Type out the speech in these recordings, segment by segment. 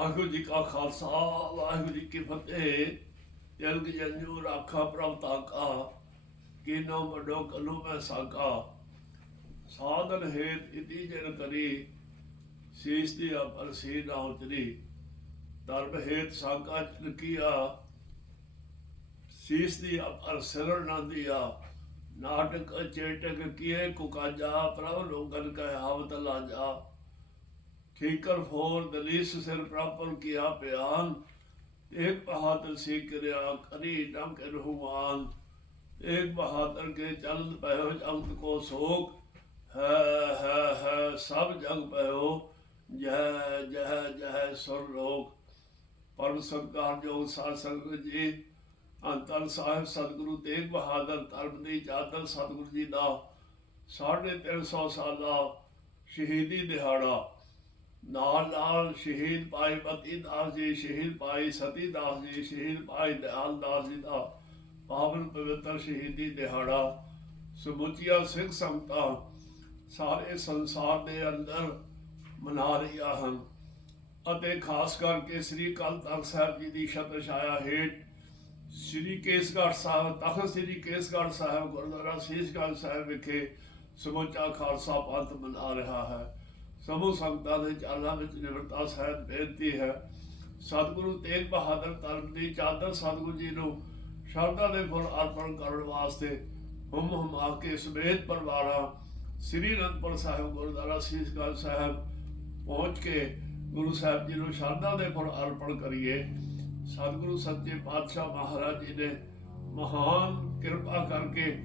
ਵਾਹਿਗੁਰੂ ਜੀ ਕਾ ਖਾਲਸਾ, ਵਾਹਿਗੁਰੂ ਜੀ ਕੀ ਫਤਿਹ। ਜਲਗ ਜੰਜੂ ਰਾਖਾ ਪ੍ਰਭ ਤਾਕਾ ਕੀਨੋ ਵੱਡੋ ਕਲੂ ਮੈਂ ਸਾਕਾ। ਸਾਧਨ ਹੇਤ ਇਤੀ ਜਨ ਕਰੀ, ਸੀਸ ਦੀ ਅਪਰ ਸੀ ਨਾ ਉਤਰੀ ਧਰਮ ਹੇਤ ਸਾਕਾ ਜਨ ਸੀਸ ਦੀ ਅਪਰ ਸਿਰ ਨਾ ਦਿਆ। ਨਾਟਕ ਚੇਟਕ ਕੀਏ ਕੁਕਾਜਾ ਪ੍ਰਭ ਲੋਗਨ ਕੈ ਹਾਵਤ ਲਾਜਾ। ਠੀਕਰ ਫੋਰ ਦਲੀਸ ਸਿਰ ਪ੍ਰਾਪਰ ਕੀਆ ਪਿਆਨ ਇੱਕ ਬਹਾਦਰ ਸੀ ਕਰਿਆ ਕਰੀ ਡੰਕ ਰਹੂਮਾਨ। ਇੱਕ ਬਹਾਦਰ ਕੇ ਚਲਨ ਪਇਓ ਅੰਤ ਕੋ ਸੋਕ, ਹੈ ਹੈ ਹੈ, ਸਭ ਜਗ ਪਇਓ ਜੈ ਜੈ ਜੈ ਸੁਰ ਲੋਕ ਪਰਮ ਸੰਕਾਰ ਜੋ ਸਾਰ ਸੰਗਤ ਜੀ, ਅੰਤਰ ਸਾਹਿਬ ਸਤਿਗੁਰੂ ਤੇਗ ਬਹਾਦਰ ਧਰਮ ਦੀ ਚਾਦਰ ਸਤਿਗੁਰੂ ਜੀ ਦਾ 350 ਦਾ ਸ਼ਹੀਦੀ ਦਿਹਾੜਾ। ਨਾਲ ਨਾਲ ਸ਼ਹੀਦ ਭਾਈ ਮਤੀ ਦਾਸ ਜੀ, ਸ਼ਹੀਦ ਭਾਈ ਸਤੀ ਦਾਸ ਜੀ, ਸ਼ਹੀਦ ਭਾਈ ਦਿਆਲ ਦਾਸ ਜੀ ਦਾ ਪਾਵਨ ਪਵਿੱਤਰ ਸ਼ਹੀਦੀ ਦਿਹਾੜਾ, ਸਮੁੱਚੀਆਂ ਸਿੱਖ ਸੰਗਤਾਂ ਸਾਰੇ ਸੰਸਾਰ ਦੇ ਅੰਦਰ ਮਨਾ ਰਹੀਆਂ ਹਨ ਅਤੇ ਖਾਸ ਕਰਕੇ ਸ੍ਰੀ ਅਕਾਲ ਤਖਤ ਸਾਹਿਬ ਜੀ ਦੀ ਛਤਰ ਛਾਇਆ ਹੇਠ ਸ੍ਰੀ ਕੇਸਗੜ੍ਹ ਸਾਹਿਬ, ਤਖਤ ਸ੍ਰੀ ਕੇਸਗੜ੍ਹ ਸਾਹਿਬ, ਗੁਰਦੁਆਰਾ ਸੀਸਗੜ੍ਹ ਸਾਹਿਬ ਵਿਖੇ ਸਮੁੱਚਾ ਖਾਲਸਾ ਪੰਥ ਮਨਾ ਰਿਹਾ ਹੈ। ਸਮੂਹ ਸੰਗਤਾਂ ਦੇ ਚਰਨਾਂ ਵਿੱਚ ਨਿਮਰਤਾ ਸਹਿਤ ਬੇਨਤੀ ਹੈ। ਸਤਿਗੁਰੂ ਤੇਗ ਬਹਾਦਰ ਧਰਮ ਦੀ ਚਾਦਰ ਸਤਿਗੁਰੂ ਜੀ ਨੂੰ ਸ਼ਰਧਾ ਦੇ ਫੁੱਲ ਅਰਪਣ ਕਰਨ ਵਾਸਤੇ ਹਮ ਹਮਾ ਕੇ ਸਮੇਤ ਪਰਿਵਾਰਾਂ, ਸ੍ਰੀ ਅਨੰਦਪੁਰ ਸਾਹਿਬ, ਗੁਰਦੁਆਰਾ ਸੀਸਗੜ੍ਹ ਸਾਹਿਬ ਪਹੁੰਚ ਕੇ ਗੁਰੂ ਸਾਹਿਬ ਜੀ ਨੂੰ ਸ਼ਰਧਾ ਦੇ ਫੁੱਲ ਅਰਪਣ ਕਰੀਏ। ਸਤਿਗੁਰੂ ਸੱਚੇ ਪਾਤਸ਼ਾਹ ਮਹਾਰਾਜ ਜੀ ਨੇ ਮਹਾਨ ਕਿਰਪਾ ਕਰਕੇ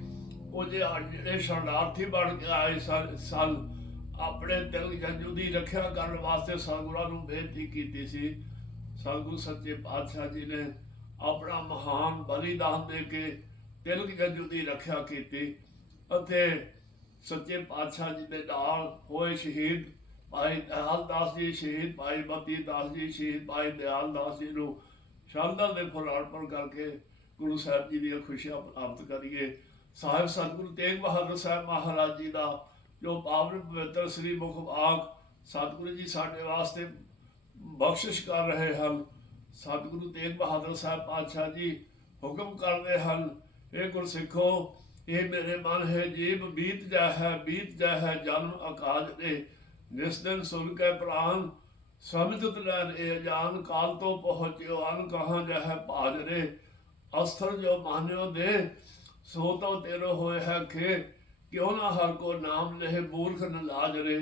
ਉਹ ਜੇ ਅੱਜ ਜਿਹੜੇ ਸ਼ਰਨਾਰਥੀ ਬਣ ਕੇ ਆਏ ਸਨ ਸਨ ਆਪਣੇ ਦਿਲ ਜੰਜੂ ਦੀ ਰੱਖਿਆ ਕਰਨ ਵਾਸਤੇ ਸਤਿਗੁਰਾਂ ਨੂੰ ਬੇਨਤੀ ਕੀਤੀ ਸੀ। ਸਤਿਗੁਰੂ ਸੱਚੇ ਪਾਤਸ਼ਾਹ ਜੀ ਨੇ ਆਪਣਾ ਮਹਾਨ ਬਲੀਦਾਨ ਦੇ ਕੇ ਦਿਲ ਜੰਜੂ ਦੀ ਰੱਖਿਆ ਕੀਤੀ ਅਤੇ ਸੱਚੇ ਪਾਤਸ਼ਾਹ ਜੀ ਦੇ ਨਾਲ ਹੋਏ ਸ਼ਹੀਦ ਭਾਈ ਦਿਆਲ ਦਾਸ ਜੀ, ਸ਼ਹੀਦ ਭਾਈ ਮਤੀ ਦਾਸ ਜੀ, ਸ਼ਹੀਦ ਭਾਈ ਦਿਆਲ ਦਾਸ ਜੀ ਨੂੰ ਸ਼ਰਧਾ ਦੇ ਫੁੱਲ ਅਰਪਣ ਕਰਕੇ ਗੁਰੂ ਸਾਹਿਬ ਜੀ ਦੀਆਂ ਖੁਸ਼ੀਆਂ ਪ੍ਰਾਪਤ ਕਰੀਏ। ਸਾਹਿਬ ਸਤਿਗੁਰੂ ਤੇਗ ਬਹਾਦਰ ਸਾਹਿਬ ਮਹਾਰਾਜ ਜੀ ਦਾ ਜੋ ਪਾਵਨ ਪਵਿੱਤਰ ਸ੍ਰੀ ਮੁਖ ਬਾਗ ਸਤਿਗੁਰੂ ਜੀ ਸਾਡੇ ਵਾਸਤੇ ਬਖਸ਼ਿਸ਼ ਕਰ ਰਹੇ ਹਨ। ਸਤਿਗੁਰੂ ਤੇਗ ਬਹਾਦਰ ਸਾਹਿਬ ਪਾਤਸ਼ਾਹ ਜੀ ਹੁਕਮ ਕਰਦੇ ਹਨ ਇਹ ਗੁਰਸਿੱਖੋ, ਇਹ ਮੇਰੇ ਮਨ ਹੈ, ਜੀਵ ਬੀਤ ਜਾ ਹੈ, ਬੀਤ ਜਾ ਹੈ, ਜਨਮ ਆਕਾਜ ਦੇ ਜਿਸ ਦਿਨ ਸੁਣ ਕੇ ਪ੍ਰਾਨ ਸਮਝਤ ਲੈਨ ਇਹ ਜਾਨ ਕਾਲ ਤੋਂ ਪਹੁੰਚਿਓ, ਅਨ ਕਹਾ ਜਾ ਹੈ ਭਾਜਰੇ। ਅਸਥਰ ਜੋ ਮਾਨਿਓ ਦੇ, ਸੋ ਤੋ ਤੇਰੋ ਹੋਏ ਹੈ ਖੇ। ਕਿਉ ਨਾ ਹਰ ਕੋ ਨਾਮ ਲਹਿ ਮੂਰਖ ਨ ਲਾਜ ਰੇ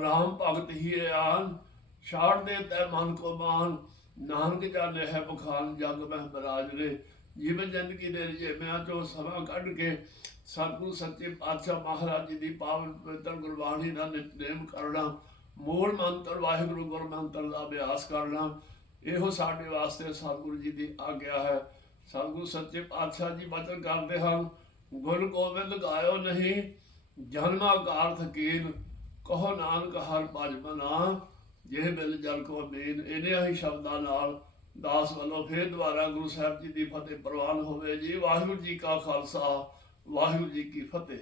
ਰਾਮ ਭਗਤ ਹੀ ਆਨ, ਛਾੜ ਦੇ ਤੈ ਮਨ ਕੋ ਮਾਨ। ਨਾਨਕ ਜਾਣੇ ਹੈ ਬਖਾਨ, ਜਗ ਮਹਿ ਬਰਾਜ ਰੇ ਜੀਵਨ ਜ਼ਿੰਦਗੀ ਦੇ ਰਜੇਮਿਆਂ ਚੋਂ ਸਮਾਂ ਕੱਢ ਕੇ ਸਤਿਗੁਰੂ ਸੱਚੇ ਪਾਤਸ਼ਾਹ ਮਹਾਰਾਜ ਜੀ ਦੀ ਪਾਵਨ ਪਵਿੱਤਰ ਗੁਰਬਾਣੀ ਦਾ ਨਿਤਨੇਮ ਕਰਨਾ। ਮੂਲ ਮੰਤਰ ਵਾਹਿਗੁਰੂ ਗੁਰ ਮੰਤਰ ਦਾ ਅਭਿਆਸ ਕਰਨਾ। ਇਹੋ ਸਾਡੇ ਵਾਸਤੇ ਸਤਿਗੁਰੂ ਜੀ ਦੀ ਆਗਿਆ ਹੈ। ਸਤਿਗੁਰੂ ਸੱਚੇ ਪਾਤਸ਼ਾਹ ਜੀ ਬਚਨ ਕਰਦੇ ਹਨ। ਗੁਰ ਗੋਬਿੰਦ ਗਾਇਓ ਨਹੀਂ, ਜਨਮਾ ਗਾਰਥ ਥਕੀਨ ਕਹੋ ਨਾਨਕ ਹਰ ਭਜ ਮਨਾ ਜੇ ਮਿਲ ਜਲ ਕੋ ਮੇਨ ਇਹਨੇ ਹੀ ਸ਼ਬਦਾਂ ਨਾਲ ਦਾਸ ਵੱਲੋਂ ਫੇਰ ਦੁਬਾਰਾ ਗੁਰੂ ਸਾਹਿਬ ਜੀ ਦੀ ਫਤਿਹ ਪ੍ਰਵਾਨ ਹੋਵੇ ਜੀ। ਵਾਹਿਗੁਰੂ ਜੀ ਕਾ ਖਾਲਸਾ, ਵਾਹਿਗੁਰੂ ਜੀ ਕੀ ਫਤਿਹ।